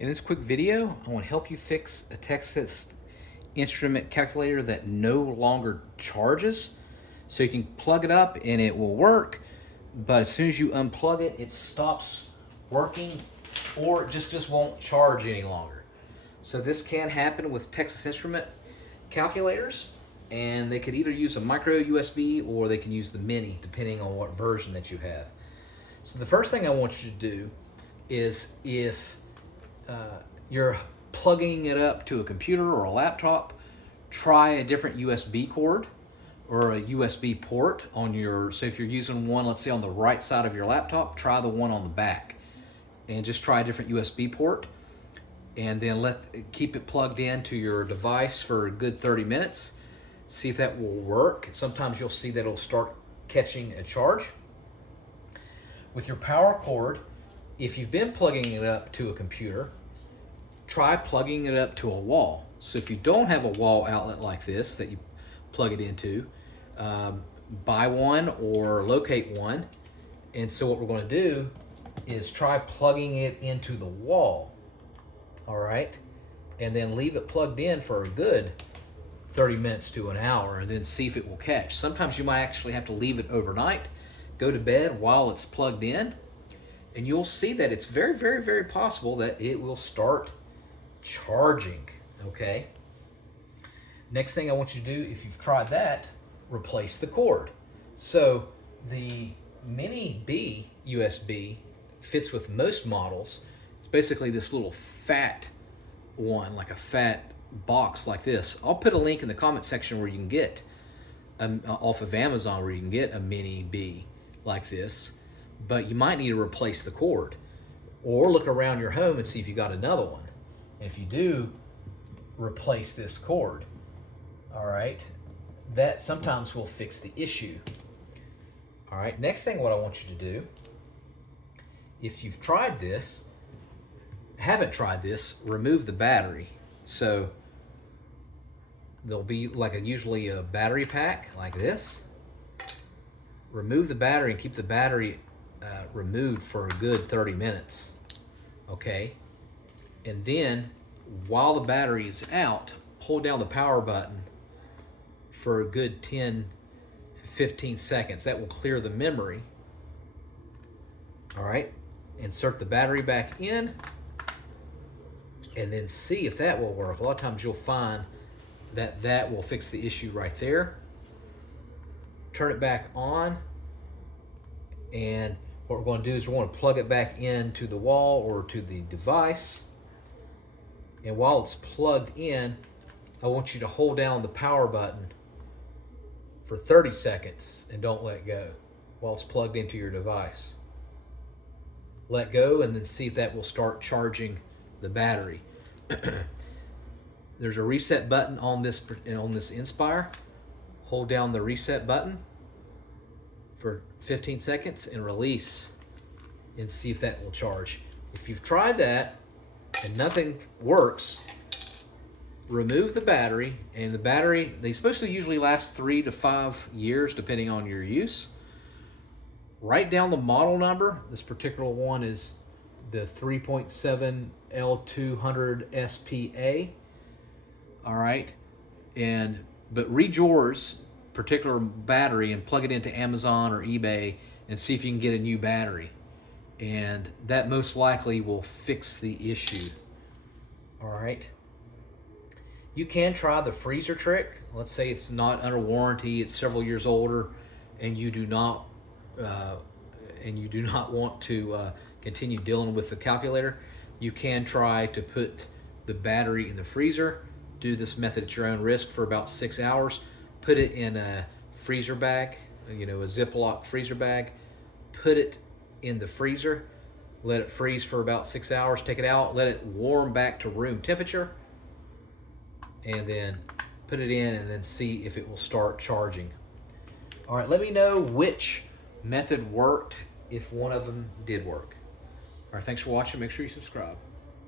In this quick video, I want to help you fix a Texas Instrument calculator that no longer charges. So you can plug it up and it will work, but as soon as you unplug it, it stops working or it just won't charge any longer. So this can happen with Texas Instrument calculators, and they could either use a micro USB or they can use the mini, depending on what version that you have. So the first thing I want you to do is, if you're plugging it up to a computer or a laptop, try a different USB cord or a USB port on your, so if you're using one, let's say on the right side of your laptop, try the one on the back and just try a different USB port, and then keep it plugged into your device for a good 30 minutes. See if that will work. Sometimes you'll see that it'll start catching a charge. With your power cord, if you've been plugging it up to a computer, try plugging it up to a wall. So if you don't have a wall outlet like this that you plug it into, buy one or locate one. And so what we're going to do is try plugging it into the wall, all right? And then leave it plugged in for a good 30 minutes to an hour, and then see if it will catch. Sometimes you might actually have to leave it overnight, go to bed while it's plugged in, and you'll see that it's very, very, very possible that it will start charging, okay? Next thing I want you to do, if you've tried that, replace the cord. So the Mini B USB fits with most models. It's basically this little fat one, like a fat box like this. I'll put a link in the comment section where you can get off of Amazon, where you can get a Mini B like this, but you might need to replace the cord or look around your home and see if you got another one. And if you do, replace this cord. All right, that sometimes will fix the issue. All right, next thing what I want you to do, if you've tried this, haven't tried this, remove the battery. So there'll be usually a battery pack like this. Remove the battery and keep the battery removed for a good 30 minutes, okay? And then while the battery is out, hold down the power button for a good 10-15 seconds. That will clear the memory. All right, insert the battery back in and then see if that will work. A lot of times you'll find that that will fix the issue right there. Turn it back on, and what we're going to do is we're going to plug it back into the wall or to the device. And while it's plugged in, I want you to hold down the power button for 30 seconds and don't let go while it's plugged into your device. Let go and then see if that will start charging the battery. There's a reset button on this Nspire. Hold down the reset button for 15 seconds and release, and see if that will charge. If you've tried that and nothing works, remove the battery. And the battery, they're supposed to usually last 3 to 5 years depending on your use. Write down the model number. This particular one is the 3.7 L200 SPA. All right, but read yours particular battery and plug it into Amazon or eBay and see if you can get a new battery, and that most likely will fix the issue. All right, you can try the freezer trick. Let's say it's not under warranty, it's several years older, and you do not want to continue dealing with the calculator. You can try to put the battery in the freezer. Do this method at your own risk for about 6 hours. Put it in a freezer bag, a Ziploc freezer bag. Put it in the freezer. Let it freeze for about 6 hours. Take it out. Let it warm back to room temperature. And then put it in and then see if it will start charging. All right, let me know which method worked, if one of them did work. All right, thanks for watching. Make sure you subscribe.